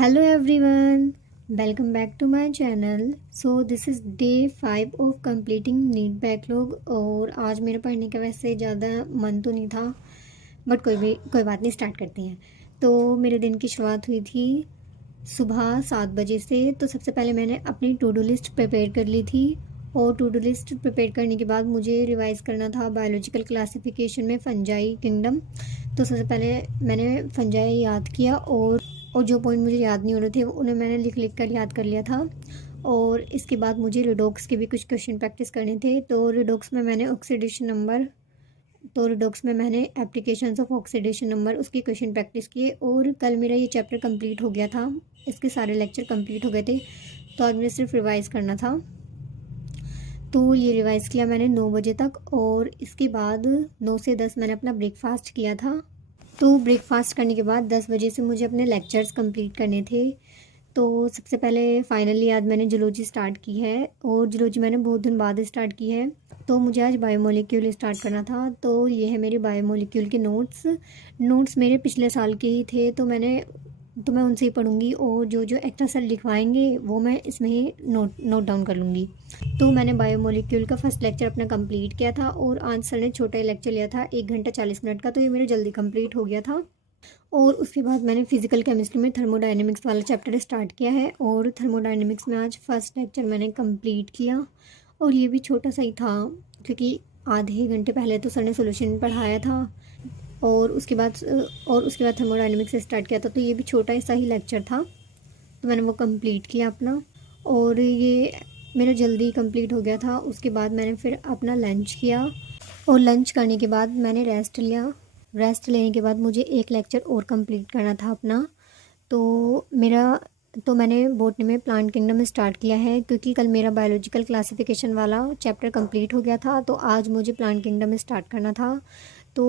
Hello everyone, welcome back to my channel. So this is day 5 of completing NEET backlog. और आज मेरे पढ़ने का वैसे ज़्यादा मन तो नहीं था, बट कोई बात नहीं, स्टार्ट करते हैं। तो मेरे दिन की शुरुआत हुई थी सुबह 7 बजे से। तो सबसे पहले मैंने अपनी टू डू लिस्ट प्रिपेयर कर ली थी, और टू डू लिस्ट प्रिपेयर करने के बाद मुझे रिवाइज़ करना था बायोलॉजिकल क्लासिफिकेशन में फंजाई किंगडम। तो सबसे पहले मैंने फंजाई याद किया, और जो पॉइंट मुझे याद नहीं हो रहे थे उन्हें मैंने लिख कर याद कर लिया था। और इसके बाद मुझे रिडॉक्स के भी कुछ क्वेश्चन प्रैक्टिस करने थे। तो रिडॉक्स में मैंने एप्लीकेशंस ऑफ ऑक्सीडेशन नंबर उसकी क्वेश्चन प्रैक्टिस किए। और कल मेरा ये चैप्टर कंप्लीट हो गया था, इसके सारे लेक्चर कंप्लीट हो गए थे। तो आज मुझे सिर्फ रिवाइज़ करना था। तो ये रिवाइज़ किया मैंने 9 बजे तक, और इसके बाद 9 से 10 मैंने अपना ब्रेकफास्ट किया था। तो ब्रेकफास्ट करने के बाद 10 बजे से मुझे अपने लेक्चर्स कंप्लीट करने थे। तो सबसे पहले फाइनली आज मैंने जूलॉजी स्टार्ट की है, और जूलॉजी मैंने बहुत दिन बाद स्टार्ट की है। तो मुझे आज बायोमोलिक्यूल स्टार्ट करना था। तो ये है मेरे बायोमोलिक्यूल के नोट्स मेरे पिछले साल के ही थे। तो मैं उनसे ही पढ़ूंगी, और जो जो एक्स्ट्रा सर लिखवाएंगे वो मैं इसमें ही नोट डाउन कर लूँगी। तो मैंने बायोमोलिक्यूल का फर्स्ट लेक्चर अपना कंप्लीट किया था, और आज सर ने छोटा ही लेक्चर लिया था 1 घंटा 40 मिनट का। तो ये मेरा जल्दी कंप्लीट हो गया था। और उसके बाद मैंने फिजिकल केमिस्ट्री में थर्मोडायनेमिक्स वाला चैप्टर स्टार्ट किया है, और थर्मोडायनेमिक्स में आज फर्स्ट लेक्चर मैंने कंप्लीट किया। और ये भी छोटा सा ही था, क्योंकि आधे घंटे पहले तो सर ने सोल्यूशन पढ़ाया था, और उसके बाद थर्मोडायनेमिक्स से स्टार्ट किया था। तो ये भी छोटा सा ही लेक्चर था, तो मैंने वो कंप्लीट किया अपना, और ये मेरा जल्दी कंप्लीट हो गया था। उसके बाद मैंने फिर अपना लंच किया, और लंच करने के बाद मैंने रेस्ट लिया। रेस्ट लेने के बाद मुझे एक लेक्चर और कंप्लीट करना था अपना। तो मैंने बॉटनी में प्लांट किंगडम स्टार्ट किया है, क्योंकि कल मेरा बायोलॉजिकल क्लासिफिकेशन वाला चैप्टर कंप्लीट हो गया था। तो आज मुझे प्लांट किंगडम स्टार्ट करना था। तो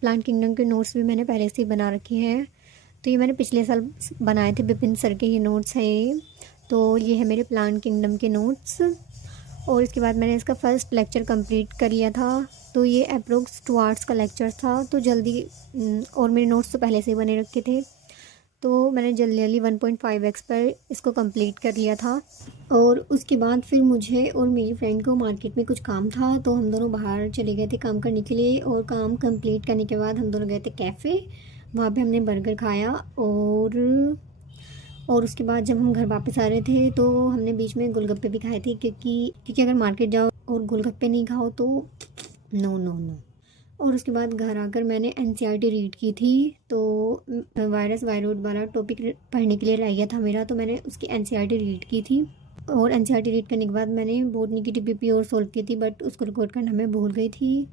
प्लांट किंगडम के नोट्स भी मैंने पहले से ही बना रखे हैं। तो ये मैंने पिछले साल बनाए थे, विपिन सर के ही नोट्स हैं ये। तो ये है मेरे प्लांट किंगडम के नोट्स। और इसके बाद मैंने इसका फर्स्ट लेक्चर कंप्लीट कर लिया था। तो ये अप्रोक्स 2 आवर्स का लेक्चर था, तो जल्दी और मेरे नोट्स तो पहले से ही बने रखे थे। तो मैंने जल्दी 1.5x पर इसको कंप्लीट कर लिया था। और उसके बाद फिर मुझे और मेरी फ्रेंड को मार्केट में कुछ काम था, तो हम दोनों बाहर चले गए थे काम करने के लिए। और काम कंप्लीट करने के बाद हम दोनों गए थे कैफ़े, वहाँ पे हमने बर्गर खाया। और उसके बाद जब हम घर वापस आ रहे थे तो हमने बीच में गोलगप्पे भी खाए थे, क्योंकि अगर मार्केट जाओ और गोलगप्पे नहीं खाओ तो नो नो नो। और उसके बाद घर आकर मैंने एनसीईआरटी रीड की थी। तो वायरस वायरोड वाला टॉपिक पढ़ने के लिए रह गया था मेरा, तो मैंने उसकी एनसीईआरटी रीड की थी। और एनसीईआरटी रीड करने के बाद मैंने बॉटनी की टीपीपी और सॉल्व की थी, बट उसको रिकॉर्ड करना मैं भूल गई थी।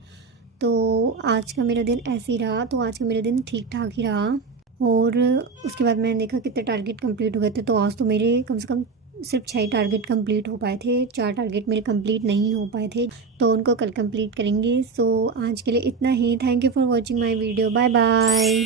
तो आज का मेरा दिन ऐसे ही रहा। तो आज का मेरा दिन ठीक ठाक ही रहा। और उसके बाद मैंने देखा कितने टारगेट कंप्लीट हो गए थे। तो आज तो मेरे कम से कम सिर्फ 6 टारगेट कंप्लीट हो पाए थे, 4 टारगेट मेरे कंप्लीट नहीं हो पाए थे। तो उनको कल कंप्लीट करेंगे। सो आज के लिए इतना ही। Thank you for watching my video. Bye bye.